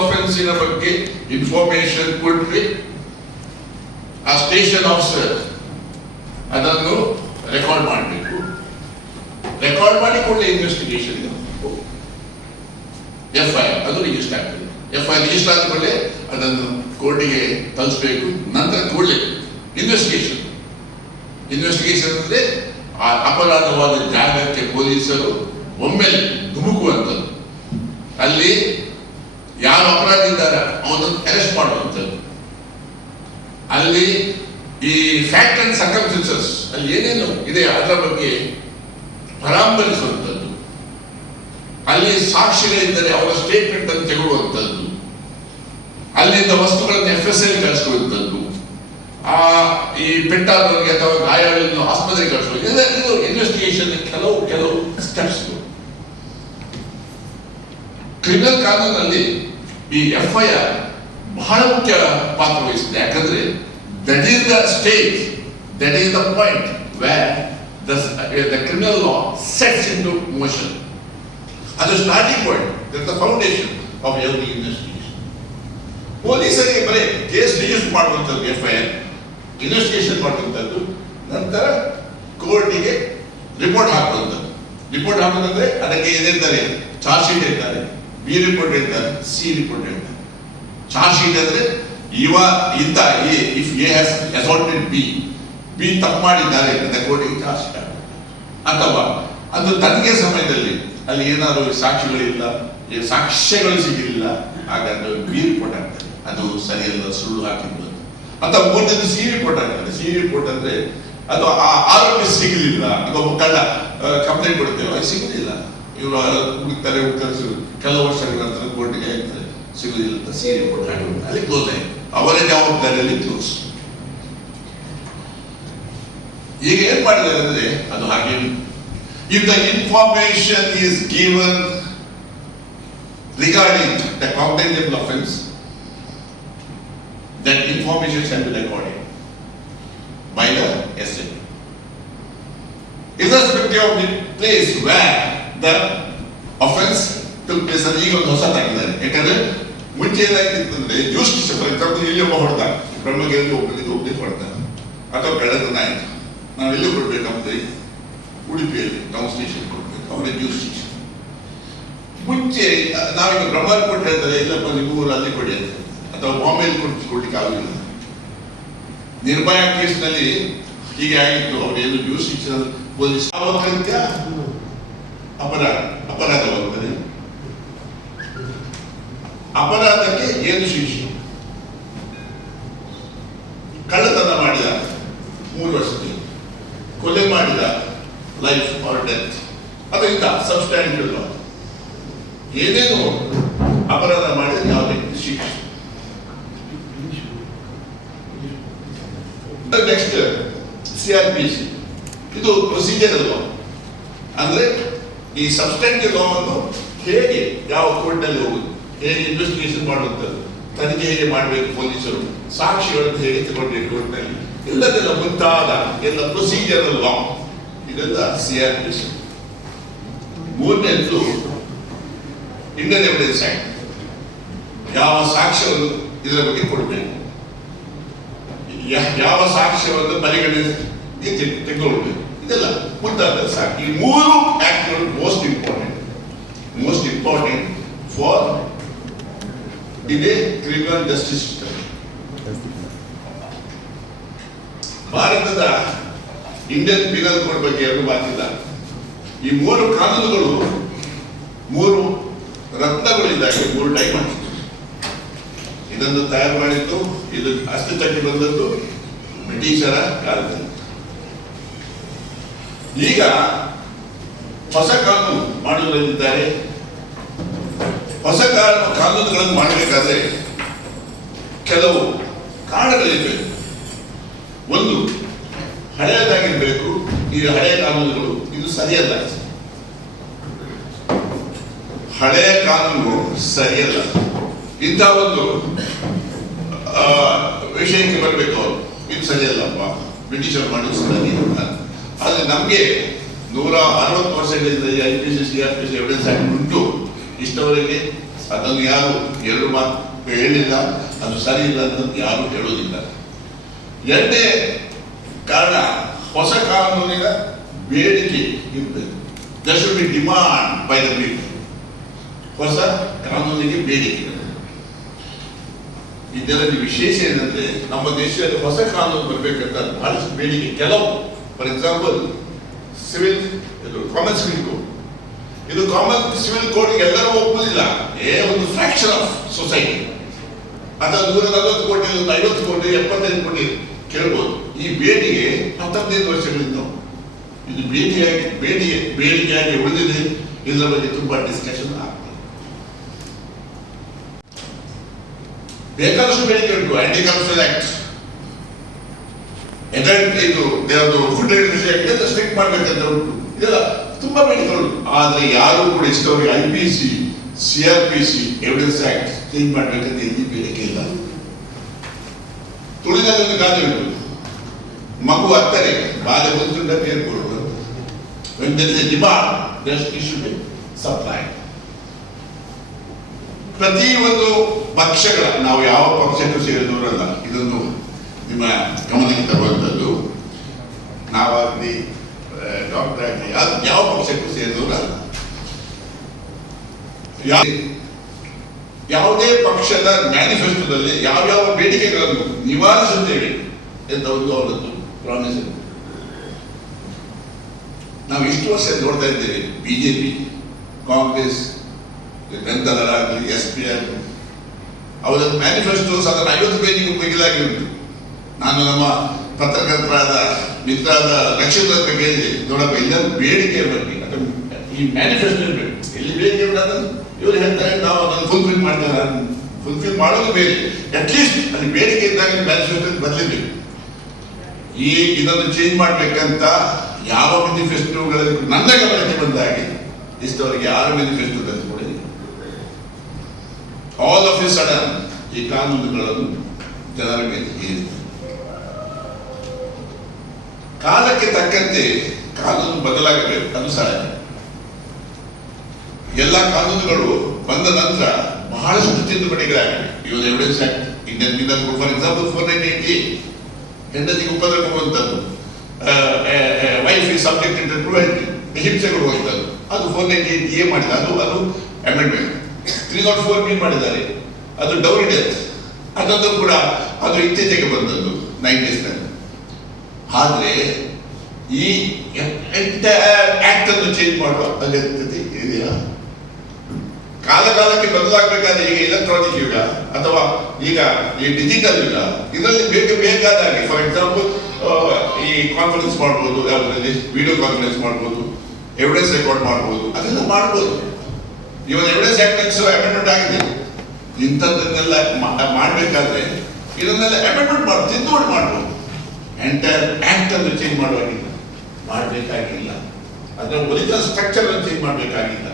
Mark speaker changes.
Speaker 1: ಅಫೆನ್ಸಿನ ಬಗ್ಗೆ ಇನ್ಫಾರ್ಮೇಶನ್ ಕೊಟ್ಟರೆ ಆ ಸ್ಟೇಷನ್ ಆಫೀಸರ್ ಅದನ್ನು ರೆಕಾರ್ಡ್ ಮಾಡಬೇಕು. ರೆಕಾರ್ಡ್ ಮಾಡಿ ಕೂಡಲೇ ಇನ್ವೆಸ್ಟಿಗೇಷನ್ ಎಫ್ ಐ ಅದು ರಿಜಿಸ್ಟರ್ ಆಗ್ತದೆ. ಎಫ್ ಐ ರಿಜಿಸ್ಟರ್ ಆದ ಕೂಡಲೇ ಅದನ್ನು ಕೋರ್ಟಿಗೆ ತಲುಪಿಸಬೇಕು ನಂತರ ಕೂಡಲೇ ಇನ್ವೆಸ್ಟಿಗೇಷನ್ ಇನ್ವೆಸ್ಟಿಗೇಷನ್ ಅಂದ್ರೆ ಆ ಅಪರಾಧವಾದ ಜಾಗಕ್ಕೆ ಪೊಲೀಸರು ಒಮ್ಮೆಲೆ ಧುಮುಕುವಂಥದ್ದು ಅಲ್ಲಿ ಯಾರು ಅಪರಾಧಿ ಇದ್ದಾರೆ ಅವನನ್ನು ಅರೆಸ್ಟ್ ಮಾಡುವಂಥದ್ದು. ಅಲ್ಲಿ ಈ ಫ್ಯಾಕ್ಟ್ ಅಂಡ್ ಸರ್ಕಮ್ಸ್ಟೆನ್ಸಸ್ ಅಲ್ಲಿ ಏನೇನು ಇದೆ ಅದರ ಬಗ್ಗೆ ಪರಾಮರಿಸುವಂಥದ್ದು ಅಲ್ಲಿ ಸಾಕ್ಷಿಗಳಿದ್ದರೆ ಅವರ ಸ್ಟೇಟ್ಮೆಂಟ್ ಅನ್ನು ತೆಗೊಳ್ಳುವಂಥದ್ದು ಅಲ್ಲಿಂದ ವಸ್ತುಗಳನ್ನು ಎಫ್ ಎಸ್ ಕಳಿಸುವಂಥದ್ದು ಆ ಈ ಪೆಟ್ಟಾದವರಿಗೆ ಅಥವಾ ಗಾಯಗಳನ್ನು ಆಸ್ಪತ್ರೆಗೆ ಕಳಿಸುವುದು ಇದು ಇನ್ವೆಸ್ಟಿಗೇಷನ್ ಕೆಲವು ಕೆಲವು ಸ್ಟೆಪ್ಸ್ ಕ್ರಿಮಿನಲ್ ಕಾನೂನಲ್ಲಿ ಈ ಎಫ್ ಐ ಆರ್ ಬಹಳ ಮುಖ್ಯ ಪಾತ್ರ ವಹಿಸಿದೆ ಯಾಕಂದ್ರೆ that is the stage that is the point where the criminal law sets into motion ಅದು starting point that the foundation of every investigation ಪೊಲೀಸರಿಗೆ ಬರೀ ಕೇಸ್ ರಿಜಿಸ್ಟರ್ ಮಾಡುವಂಥದ್ದು ಎಫ್ ಐ ಆರ್ ಇನ್ವೆಸ್ಟಿಗೇಷನ್ ಮಾಡುವಂಥದ್ದು, ನಂತರ ಕೋರ್ಟಿಗೆ ರಿಪೋರ್ಟ್ ಹಾಕುವಂಥದ್ದು. ರಿಪೋರ್ಟ್ ಹಾಕೋದಂದ್ರೆ ಅದಕ್ಕೆ ಏನಿರ್ತಾರೆ? ಚಾರ್ಜ್ ಶೀಟ್ ಇರ್ತಾರೆ. ಬಿ ರಿಪೋರ್ಟ್ ಇರ್ತಾರೆ ಸಿ ರಿಪೋರ್ಟ್ ಇರ್ತಾರೆ ಚಾರ್ಜ್ ಶೀಟ್ ಅಂದ್ರೆ ಇವ, ಇಂತ, A if A has assaulted B B ತಪ್ಪು ಮಾಡಿದ್ದಾರೆ ಅಂತ ಕೋರ್ಟಿಗೆ ಚಾರ್ಜ್ ಶೀಟ್. ಅಥವಾ ಅದು ತನಿಖೆ ಸಮಯದಲ್ಲಿ ಅಲ್ಲಿ ಏನಾದರೂ ಸಾಕ್ಷಿಗಳಿಲ್ಲ ಸಾಕ್ಷ್ಯಗಳು ಸಿಗಲಿಲ್ಲ ಹಾಗಾದ್ರೆ ಬಿ ರಿಪೋರ್ಟ್ ಅದು ಸರಿಯಲ್ಲ, ಸುಳ್ಳು ಹಾಕಿದ್ದು ಅಥವಾ ಮೂರನೇದು ಸಿ ರಿಪೋರ್ಟ್ ಆಗ್ತದೆ ಸಿ ರಿಪೋರ್ಟ್ ಅಂದ್ರೆ ಅದು ಆ ಆರೋಪಿ ಸಿಗಲಿಲ್ಲ ಅಥವಾ ಕಳ್ಳ ಕಂಪ್ಲೇಂಟ್ ಕೊಡ್ತೇವೆ, ಸಿಗಲಿಲ್ಲ. ಇವರು ಹುಡುಕ್ತಾರೆ ಹುಡುಕ್ತಾರೆ ಸಿಗು- ಕೆಲವು ವರ್ಷಗಳ ನಂತರ ಕೋರ್ಟಿಗೆ ಹೇಳ್ತಾರೆ ಸಿಗಲಿಲ್ಲ ಅಂತ ಸಿ ರಿಪೋರ್ಟ್ ಹಾಕಿಬಿಡ್ತಾರೆ ಅಲ್ಲಿ ಕ್ಲೋಸ್ ಆಯ್ತು. ಅವರ ಜವಾಬ್ದಾರಿಯಲ್ಲಿ ಕ್ಲೋಸ್ ಈಗ ಏನ್ ಮಾಡಿದ್ದಾರೆ ಅಂದ್ರೆ, ಅದು ಹಾಗೆ if the information is given regarding the cognizable offence that information shall be recorded by the SA. Irrespective of the place where the offence to ಅದು ಈಗ ಒಂದು ಹೊಸದಾಗಿದ್ದಾರೆ ಯಾಕಂದ್ರೆ ಮುಂಚೆ ಏನಾಗಿತ್ತು ಅಂದ್ರೆ ಜೂಸ್ಟ್ ಫಾರ್ ಎಕ್ಸಾಂಪಲ್ ಇಲ್ಲಿ ಒಬ್ಬ ಹೊಡೆದ ಬ್ರಹ್ಮಗಿರಿ ಒಬ್ಬನಿಗೆ ಒಬ್ಬನಿಗೆ ಹೊಡೆದ ಅಥವಾ ಬೆಳೆದ ಆಯ್ತು ನಾವು ಎಲ್ಲಿ ಕೊಡ್ಬೇಕಂದ್ರೆ ಉಡುಪಿಯಲ್ಲಿ ಟೌನ್ ಸ್ಟೇಷನ್ ಕೊಡ್ಬೇಕು. ಅವರಿಗೆ ಜ್ಯೂಸ್ ಸ್ಟೇಷನ್ ಮುಂಚೆ ನಾವೀಗ ಬ್ರಹ್ಮ ಕೊಟ್ಟು ಹೇಳ್ತಾರೆ, ಇಲ್ಲಪ್ಪ ನೀವು ಅಲ್ಲಿ ಕೊಡಿ ಅಂತ. ಅಥವಾ ಬಾಂಬೆಯಲ್ಲಿ ಕೊಟ್ಟು ಕೊಡ್ಲಿಕ್ಕೆ ಆಗುದಿಲ್ಲ. ನಿರ್ಭಯ ಕೇಸ್ನಲ್ಲಿ ಹೀಗೆ ಆಗಿತ್ತು. ಅವ್ರು ಏನು ಜ್ಯೂಸ್ ಸ್ಟೇಷನ್ ಪೊಲೀಸ್ ಅಪರಾಧ ಅಪರಾಧವಾಗುತ್ತದೆ ಅಪರಾಧಕ್ಕೆ ಏನು ಶಿಕ್ಷೆ ಕಳ್ಳತನ ಮಾಡಿದ ಮೂರು ವರ್ಷದಲ್ಲಿ, ಕೊಲೆ ಮಾಡಿದ ಲೈಫ್ ಆರ್ ಡೆತ್ ಅದರಿಂದ ಲಾ ಏನೇನು ಅಪರಾಧ ಮಾಡಿದ್ರೆ ಯಾವುದೇ ಶಿಕ್ಷೆ next C R P C ಇದು ಪ್ರೊಸೀಜರ್ ಲಾ ಅಂದ್ರೆ ಈ ಸಬ್ಸ್ಟೆಂಟಿವ್ ಲಾ ಅನ್ನು ಹೇಗೆ ಯಾವ ಕೋರ್ಟ್ನಲ್ಲಿ ಹೋಗುದು? ಹೇಗೆ ಇನ್ವೆಸ್ಟಿಗೇಷನ್ ಮಾಡುವಂಥದ್ದು ತನಿಖೆ ಹೇಗೆ ಮಾಡಬೇಕು ಪೊಲೀಸರು? ಸಾಕ್ಷಿಗಳನ್ನು ಹೇಗೆ ತಗೊಂಡ್ರಿ ಕೋರ್ಟ್ನಲ್ಲಿ ಎಲ್ಲದೆಲ್ಲ ಮುಂತಾದ ಎಲ್ಲ ಪ್ರೊಸೀಜರ್ ಲಾ ಇದೆಲ್ಲ ಸಿ ಆರ್ ಪಿ ಮೂರನೇದ್ದು ಇಂಡಿಯನ್ ಎವಿಡೆನ್ಸ್ ಆಕ್ಟ್ ಯಾವ ಸಾಕ್ಷ್ಯವನ್ನು ಇದರ ಬಗ್ಗೆ ಕೊಡಬೇಕು? ಯಾವ ಸಾಕ್ಷ್ಯವನ್ನು ಪರಿಗಣಿಸಿ ತೆಗೆದುಕೊಳ್ಬೇಕು ಇದೆಲ್ಲ ಮುಂತಾದ ಸಾಕು. ಈ ಮೂರು ಆಕ್ಟ್ಗಳು most important most important for ಇದೇ ಕ್ರಿಮಿನಲ್ ಜಸ್ಟಿಸ್ ಭಾರತದ ಇಂಡಿಯನ್ ಪಿನಲ್ ಕೋಡ್ ಬಗ್ಗೆ ಎರಡು ಮಾತಿಲ್ಲ. ಈ ಮೂರು ಕಾನೂನುಗಳು ಮೂರು ರತ್ನಗಳಿಂದಾಗಿ ಮೂರು ಡೈಮಂಡ್ ಇದನ್ನು ತಯಾರು ಮಾಡಿದ್ದು, ಇದು ಅಸ್ತಿತ್ವಕ್ಕೆ ಬಂದದ್ದು ಬ್ರಿಟಿಷರ ಕಾಲದಲ್ಲಿ. ಈಗ ಹೊಸ ಕಾನೂನು ಮಾಡುವುದರಿದ್ದಾರೆ ಹೊಸ ಕಾನೂನು ಕಾನೂನುಗಳನ್ನು ಮಾಡಬೇಕಾದ್ರೆ ಕೆಲವು ಕಾರಣಗಳಿರಬೇಕು ಒಂದು, ಹಳೆಯದಾಗಿರಬೇಕು. ಈ ಹಳೆಯ ಕಾನೂನುಗಳು ಇದು ಸರಿಯಲ್ಲ. ಹಳೆಯ ಕಾನೂನು ಸರಿಯಲ್ಲ. ಇಂಥ ಒಂದು ವಿಷಯಕ್ಕೆ ಬರಬೇಕು. ಇದು ಸರಿಯಲ್ಲಪ್ಪ. ಬ್ರಿಟಿಷರು ಮಾಡಿದ ಸರಿ. ಆದ್ರೆ ನಮಗೆ ನೂರ ಅರವತ್ತು ವರ್ಷಗಳಿಂದ I P C C R P C evidence ಆಗಿ ಉಂಟು ಇಷ್ಟವರೆಗೆ ಅದನ್ನು ಯಾರು ಎರಡು ಮಾತು ಹೇಳಿಲ್ಲ, ಅದು ಸರಿ ಇಲ್ಲ ಅಂತ ಯಾರು ಹೇಳುವುದಿಲ್ಲ. ಎರಡನೇ ಕಾರಣ, ಹೊಸ ಕಾನೂನಿನ ಬೇಡಿಕೆ ಇರಬೇಕು. There should be demand by the people ಹೊಸ ಕಾನೂನಿಗೆ ಬೇಡಿಕೆ. ಇದರಲ್ಲಿ ವಿಶೇಷ ಏನಂದ್ರೆ, ನಮ್ಮ ದೇಶದಲ್ಲಿ ಹೊಸ ಕಾನೂನು ಬರಬೇಕಂತ ಬಹಳಷ್ಟು ಬೇಡಿಕೆ. ಕೆಲವು ಫಾರ್ ಎಕ್ಸಾಂಪಲ್ ಸಿವಿಲ್ ಇದು ಕಾಮನ್ ಸಿವಿಲ್ ಕೋಡ್ ಇದು ಕಾಮನ್ ಸಿವಿಲ್ ಕೋಡ್ ಎಲ್ಲರೂ ಒಪ್ಪುದಿಲ್ಲ. ಏ, ಒಂದು ಫ್ರಾಕ್ಷನ್ ಆಫ್ ಸೊಸೈಟಿ ಅಥವಾ ನೂರ ನಲವತ್ತು ಕೋಟಿ ಒಂದು ಐವತ್ತು ಕೋಟಿ, ಎಪ್ಪತ್ತೈದು ಕೋಟಿ ಕೇಳ್ಬೋದು. ಈ ಬೇಡಿಕೆ ಹತ್ತೊಂಬತ್ತೈದು ವರ್ಷಗಳಿಂದ. ಇದು ಬೇಡಿಕೆಯಾಗಿ, ಬೇಡಿಕೆ, ಬೇಡಿಕೆಯಾಗಿ ಉಳಿದಿದೆ. ಇದರ ಬಗ್ಗೆ ತುಂಬಾ ಡಿಸ್ಕಷನ್ ಆಗ್ತದೆ. ಬೇಕಾದಷ್ಟು ಬೇಡಿಕೆ ಉಂಟು. ಆ್ಯಂಟಿ ಕರಪ್ಷನ್ ಆಕ್ಟ್ ಎದಂಟ್ ಇದು ಯಾವುದು ಫುಡ್ ಇದೆಲ್ಲ ಸ್ಟ್ರಿಕ್ಟ್ ಮಾಡ್ಬೇಕಂತ ಉಂಟು. ಇದೆಲ್ಲ ತುಂಬಾ ಬೇಡಿಕೆ ಆದರೆ ಯಾರು ಕೂಡ ಇಷ್ಟವರಿಗೆ I P C C R P C evidence act change ಮಾಡ್ಬೇಕಂತ ಎಲ್ಲಿ ಬೇಡಿಕೆ ಇಲ್ಲ. ತುಳಿದಲ್ಲಿ ಗಾದೆ ಉಂಟು. ಮಗು ಹತ್ತರೆ ಬಾಲ್ಯ ಬಂದುಂಡ ಬೇರ್ಕೊಡು when there is a demand there should be supply. ಪ್ರತಿ ಒಂದು ಪಕ್ಷಗಳ ನಾವು ಯಾವ ಪಕ್ಷಕ್ಕೂ ಸೇರಿದವರಲ್ಲ ಇದೊಂದು ನಿಮ್ಮ ಗಮನಕ್ಕೆ ತರುವಂಥದ್ದು. ನಾವಾಗಲಿ ಡಾಕ್ಟರ್ ಆಗಲಿ ಅದು ಯಾವ ಪಕ್ಷಕ್ಕೂ ಸೇರಿದವರಲ್ಲ ಯಾವುದೇ ಪಕ್ಷದ ಮ್ಯಾನಿಫೆಸ್ಟೋದಲ್ಲಿ ಯಾವ್ಯಾವ ಬೇಡಿಕೆಗಳನ್ನು ನಿವಾರಿಸುತ್ತೇವೆ ಅಂತ ಒಂದು ಅವರದ್ದು ಪ್ರಾಮಿಸ್. ನಾವು ಇಷ್ಟು ವರ್ಷ ನೋಡ್ತಾ ಇದ್ದೇವೆ, ಬಿಜೆಪಿ, ಕಾಂಗ್ರೆಸ್ ಬೆಂಗಲರಾಗಲಿ ಎಸ್ ಪಿ ಆಗಲಿ ಅವರ ಮ್ಯಾನಿಫೆಸ್ಟೋಸ್ ಅದನ್ನು ಐವತ್ತು ಪೇಜಿಗೆ ಮಿಗಿಲಾಗಿರುತ್ತೆ ನಾನು ನಮ್ಮ ಪತ್ರಕರ್ತರಾದ ಮಿತ್ರಾದ ಲಕ್ಷ್ಮೀ ಹತ್ರ ಕೇಳಿದೆ ನೋಡಪ್ಪ ಇಲ್ಲ ಬೇಡಿಕೆ ಬಗ್ಗೆ ಈ ಮ್ಯಾನಿಫೆಸ್ಟೋ ಇರಬೇಕು. ಎಲ್ಲಿ ಬೇಡಿಕೆ ಅದನ್ನು ಇವರು ಹೇಳ್ತಾರೆ, ನಾವು ಅದನ್ನು ಫುಲ್ಫಿಲ್ ಮಾಡ್ತೇವೆ. ಫುಲ್ಫಿಲ್ ಮಾಡೋದು ಬೇರೆ. ಅಟ್ಲೀಸ್ಟ್ ಅಲ್ಲಿ ಬೇಡಿಕೆ ಇದ್ದಾಗ ಮ್ಯಾನಿಫೆಸ್ಟೋ ಬದಲಿಬೇಕು ಈ ಇದನ್ನು ಚೇಂಜ್ ಮಾಡ್ಬೇಕಂತ ಯಾವ ಮ್ಯಾನಿಫೆಸ್ಟೋಗಳಲ್ಲಿ ನನ್ನ ಗಮನಕ್ಕೆ ಬಂದಾಗೆ ಇಷ್ಟವರೆಗೆ ಯಾರು ಮ್ಯಾನಿಫೆಸ್ಟೋದಲ್ಲಿ ಕೂಡ ಇಲ್ಲ ಆಲ್ ಆಫ್ ಎ ಸಡನ್ ಈ ಕಾನೂನುಗಳನ್ನು ಜನರ ಮೇಲೆ ಕಾಲಕ್ಕೆ ತಕ್ಕಂತೆ ಕಾನೂನು ಬದಲಾಗಬೇಕು, ಅದು ಸಹಜ ಎಲ್ಲ ಕಾನೂನುಗಳು ಬಂದ ನಂತರ ಬಹಳಷ್ಟು ತಿದ್ದುಪಡಿಗಳಾಗಿವೆ. ಆಕ್ಟ್ ಇಂಡಿಯನ್ ಫಾರ್ ನೈನ್ ಹೆಂಡತಿಗೆ ಉಪದ್ರ ವೈಫ್ ವೈಫೈ ಸಬ್ಜೆಕ್ಟ್ ಟು ಕ್ರುಯಲ್ಟಿ ಹಿಂಸೆ ಅದು ಫೋರ್ ನೈನ್ ಏಟ್ ಎ ಮಾಡಿದ, ಅದು ಅದು amendment three not four B ಮಾಡಿದ್ದಾರೆ. ಅದು ಡೌರಿ ಡೆತ್ ಅದೊಂದು ಕೂಡ, ಅದು ಇತ್ತೀಚೆಗೆ ಬಂದದ್ದು ನೈಂಟೀಸ್ನಲ್ಲಿ ಆದರೆ ಈ ಆಕ್ಟ್ ಅನ್ನು ಚೇಂಜ್ ಮಾಡುವ ಅಗತ್ಯತೆ ಇದೆಯಾ? ಕಾಲ ಕಾಲಕ್ಕೆ ಬದಲಾಗಬೇಕಾದ್ರೆ ಈಗ ಎಲೆಕ್ಟ್ರಾನಿಕ್ ಯುಗ ಅಥವಾ ಈಗ ಈ ಡಿಜಿಟಲ್ ಯುಗ, ಇದರಲ್ಲಿ ಬೇಕು ಬೇಕಾದ ಹಾಗೆ ಫಾರ್ ಎಕ್ಸಾಂಪಲ್ ಈ ಕಾನ್ಫರೆನ್ಸ್ ಮಾಡ್ಬೋದು, ಯಾವುದರಲ್ಲಿ ವಿಡಿಯೋ ಕಾನ್ಫರೆನ್ಸ್ ಮಾಡ್ಬೋದು ಎವಿಡೆನ್ಸ್ ರೆಕಾರ್ಡ್ ಮಾಡ್ಬೋದು, ಅದೆಲ್ಲ ಮಾಡ್ಬೋದು. ಇವತ್ತು ಎವಿಡೆನ್ಸ್ ಆಕ್ಟ್ ಅಮೆಂಡ್ಮೆಂಟ್ ಆಗಿದೆ. ಇಂಥದ್ದನ್ನೆಲ್ಲ ಮಾಡಬೇಕಾದ್ರೆ ಮಾಡ್ಬೇಕಾದ್ರೆ ಇದನ್ನೆಲ್ಲ ಅಮೆಂಡ್ಮೆಂಟ್ ಮಾಡಿ, ತಿದ್ದುಪಡಿ ಮಾಡ್ಬೋದು. ಎಂಟೈರ್ ಆಕ್ಟ್ ಅನ್ನು ಚೇಂಜ್ ಮಾಡುವಾಗಿಲ್ಲ. ಮಾಡಬೇಕಾಗಿಲ್ಲ. ಅದರ ಒರಿಜಿನಲ್ ಸ್ಟ್ರಕ್ಚರ್ ಅನ್ನು ಚೇಂಜ್ ಮಾಡಬೇಕಾಗಿಲ್ಲ.